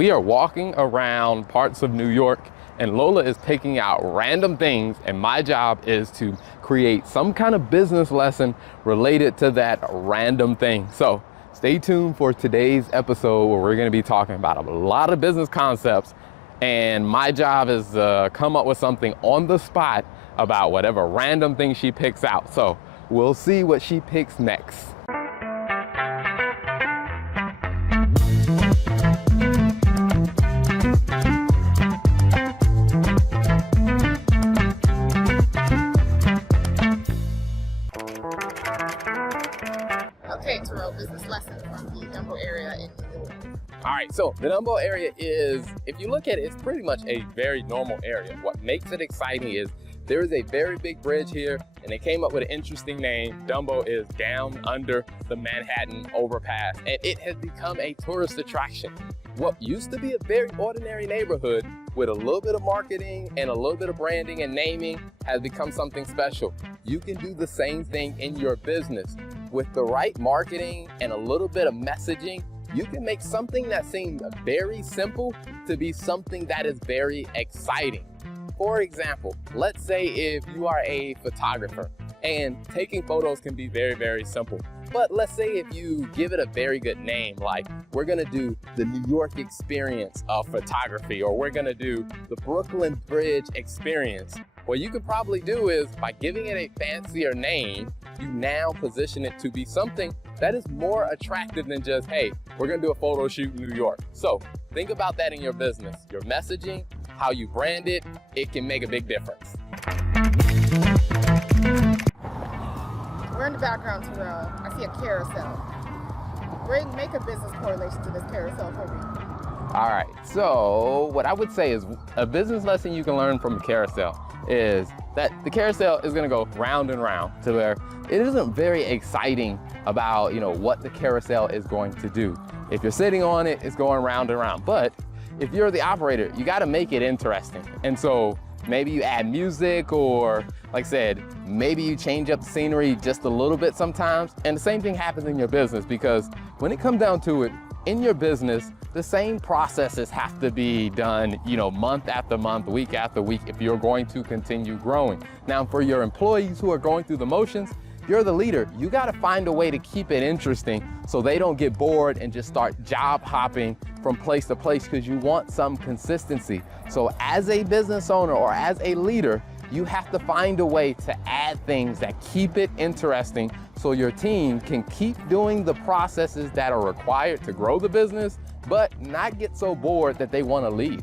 We are walking around parts of New York and Lola is picking out random things, and my job is to create some kind of business lesson related to that random thing. So stay tuned for today's episode where we're going to be talking about a lot of business concepts, and my job is to come up with something on the spot about whatever random thing she picks out. So we'll see what she picks next. Okay, Terrell, business lesson from the Dumbo area in New York. All right, so the Dumbo area is, if you look at it, it's pretty much a very normal area. What makes it exciting is there is a very big bridge here, and they came up with an interesting name. Dumbo is down under the Manhattan overpass, and it has become a tourist attraction. What used to be a very ordinary neighborhood with a little bit of marketing and a little bit of branding and naming has become something special. You can do the same thing in your business. With the right marketing and a little bit of messaging, you can make something that seems very simple to be something that is very exciting. For example, let's say if you are a photographer, and taking photos can be very, very simple. But let's say if you give it a very good name, like we're gonna do the New York experience of photography, or we're gonna do the Brooklyn Bridge experience. What you could probably do is, by giving it a fancier name, you now position it to be something that is more attractive than just, hey, we're gonna do a photo shoot in New York. So think about that in your business. Your messaging, how you brand it, it can make a big difference. We're in the background, Terrell. I see a carousel. Make a business correlation to this carousel for me. All right, so what I would say is a business lesson you can learn from a carousel is that the carousel is gonna go round and round to where it isn't very exciting about, what the carousel is going to do. If you're sitting on it, it's going round and round. But if you're the operator, you gotta make it interesting. And so maybe you add music, or like I said, maybe you change up the scenery just a little bit sometimes. And the same thing happens in your business, because when it comes down to it, in your business, the same processes have to be done, month after month, week after week, if you're going to continue growing. Now, for your employees who are going through the motions, you're the leader. You got to find a way to keep it interesting so they don't get bored and just start job hopping from place to place, because you want some consistency. So as a business owner or as a leader, you have to find a way to add things that keep it interesting so your team can keep doing the processes that are required to grow the business, but not get so bored that they want to leave.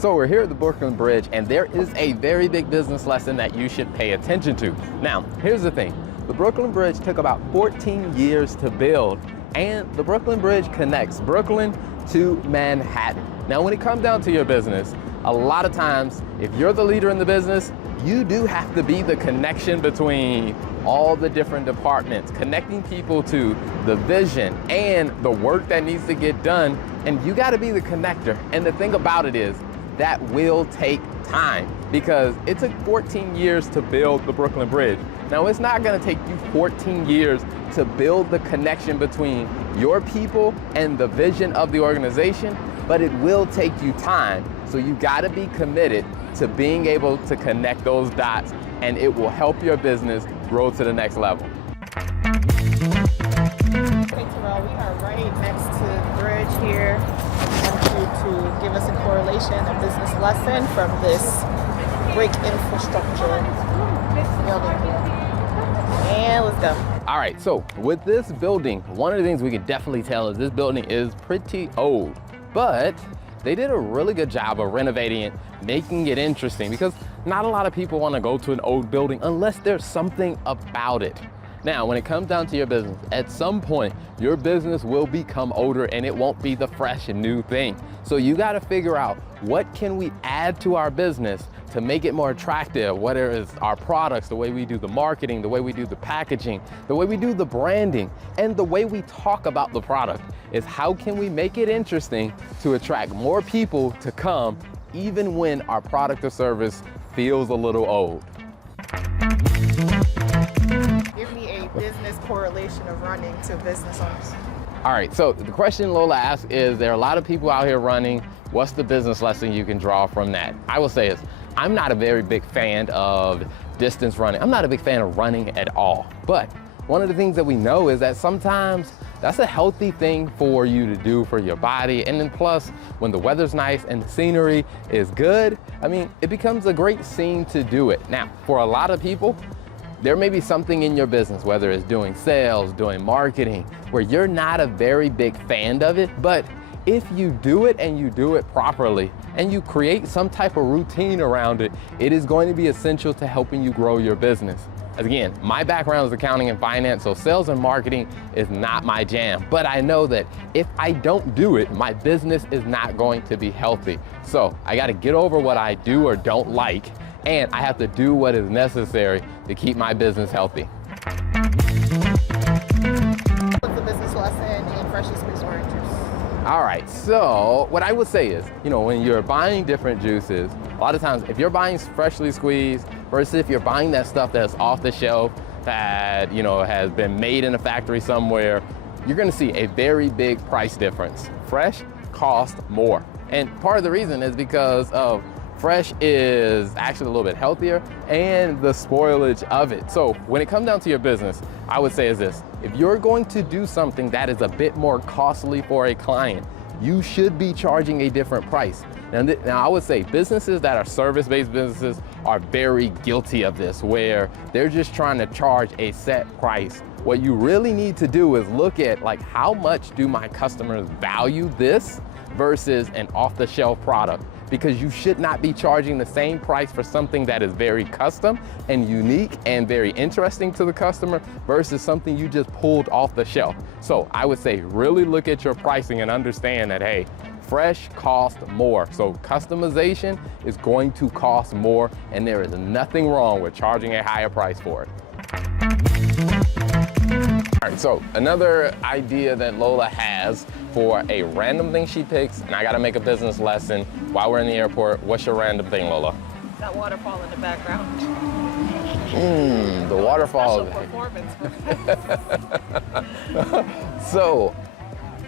So we're here at the Brooklyn Bridge, and there is a very big business lesson that you should pay attention to. Now, here's the thing. The Brooklyn Bridge took about 14 years to build, and the Brooklyn Bridge connects Brooklyn to Manhattan. Now, when it comes down to your business, a lot of times, if you're the leader in the business, you do have to be the connection between all the different departments, connecting people to the vision and the work that needs to get done, and you gotta be the connector. And the thing about it is, that will take time, because it took 14 years to build the Brooklyn Bridge. Now, it's not gonna take you 14 years to build the connection between your people and the vision of the organization, but it will take you time. So you gotta be committed to being able to connect those dots, and it will help your business grow to the next level. Okay, Terrell, we are right next to the bridge here. I want you to give us a correlation, a business lesson from this brick infrastructure building. And let's go. All right, so with this building, one of the things we can definitely tell is this building is pretty old, but they did a really good job of renovating it, making it interesting, because not a lot of people want to go to an old building unless there's something about it. Now, when it comes down to your business, at some point, your business will become older and it won't be the fresh and new thing. So you got to figure out, what can we add to our business to make it more attractive, whether it's our products, the way we do the marketing, the way we do the packaging, the way we do the branding, and the way we talk about the product. Is how can we make it interesting to attract more people to come, even when our product or service feels a little old. Give me a business correlation of running to business owners. All right, so the question Lola asked is, there are a lot of people out here running. What's the business lesson you can draw from that? I will say is, I'm not a very big fan of distance running. I'm not a big fan of running at all. But one of the things that we know is that sometimes that's a healthy thing for you to do for your body. And then plus, when the weather's nice and the scenery is good, I mean, it becomes a great scene to do it. Now, for a lot of people, there may be something in your business, whether it's doing sales, doing marketing, where you're not a very big fan of it, but if you do it and you do it properly and you create some type of routine around it, it is going to be essential to helping you grow your business. Again, my background is accounting and finance, so sales and marketing is not my jam. But I know that if I don't do it, my business is not going to be healthy. So I got to get over what I do or don't like, and I have to do what is necessary to keep my business healthy. What's the business lesson in freshly squeezed orange juice? All right, so what I would say is, when you're buying different juices, a lot of times if you're buying freshly squeezed versus if you're buying that stuff that's off the shelf that, has been made in a factory somewhere, you're gonna see a very big price difference. Fresh costs more. And part of the reason is because of fresh is actually a little bit healthier and the spoilage of it. So when it comes down to your business, I would say is this: if you're going to do something that is a bit more costly for a client, you should be charging a different price. Now I would say businesses that are service-based businesses are very guilty of this, where they're just trying to charge a set price. What you really need to do is look at how much do my customers value this versus an off-the-shelf product, because you should not be charging the same price for something that is very custom and unique and very interesting to the customer versus something you just pulled off the shelf. So I would say really look at your pricing and understand that, hey, fresh costs more. So customization is going to cost more, and there is nothing wrong with charging a higher price for it. All right, so another idea that Lola has for a random thing she picks, and I gotta make a business lesson while we're in the airport. What's your random thing, Lola? That waterfall in the background. The waterfall. Special performance. So,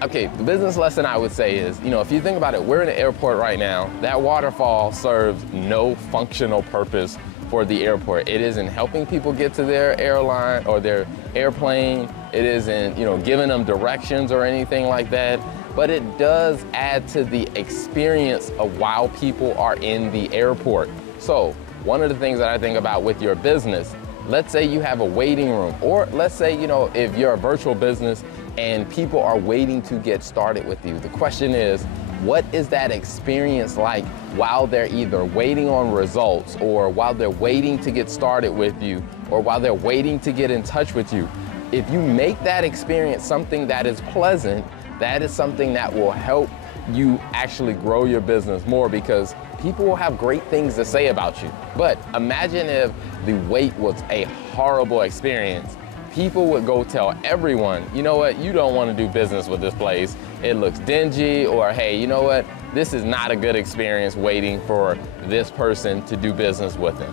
okay, the business lesson I would say is, if you think about it, we're in the airport right now. That waterfall serves no functional purpose for the airport. It isn't helping people get to their airline or their airplane. It isn't, giving them directions or anything like that. But it does add to the experience of while people are in the airport. So one of the things that I think about with your business, let's say you have a waiting room, or let's say, if you're a virtual business and people are waiting to get started with you. The question is, what is that experience like while they're either waiting on results, or while they're waiting to get started with you, or while they're waiting to get in touch with you? If you make that experience something that is pleasant, that is something that will help you actually grow your business more, because people will have great things to say about you. But imagine if the wait was a horrible experience. People would go tell everyone, you know what, you don't want to do business with this place. It looks dingy, or hey, you know what, this is not a good experience waiting for this person to do business with them.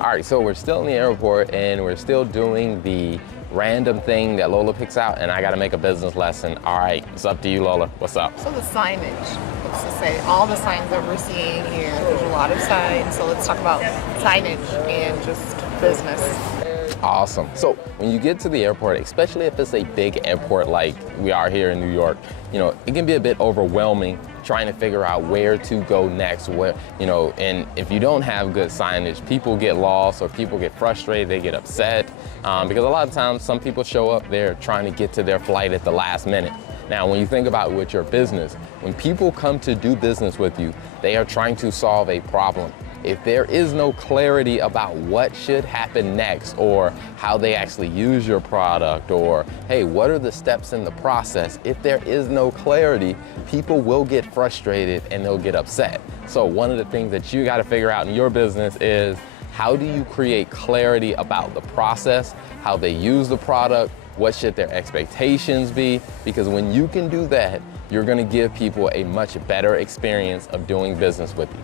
All right, so we're still in the airport and we're still doing the random thing that Lola picks out, and I gotta make a business lesson. All right, it's up to you, Lola. What's up? So the signage, let's just say all the signs that we're seeing here, there's a lot of signs. So let's talk about signage and just business. Awesome. So when you get to the airport, especially if it's a big airport like we are here in New York, it can be a bit overwhelming trying to figure out where to go next, and if you don't have good signage, people get lost or people get frustrated, they get upset, because a lot of times some people show up, they're trying to get to their flight at the last minute. Now, when you think about with your business, when people come to do business with you, they are trying to solve a problem. If there is no clarity about what should happen next, or how they actually use your product, or hey, what are the steps in the process? If there is no clarity, people will get frustrated and they'll get upset. So one of the things that you got to figure out in your business is, how do you create clarity about the process, how they use the product, what should their expectations be? Because when you can do that, you're going to give people a much better experience of doing business with you.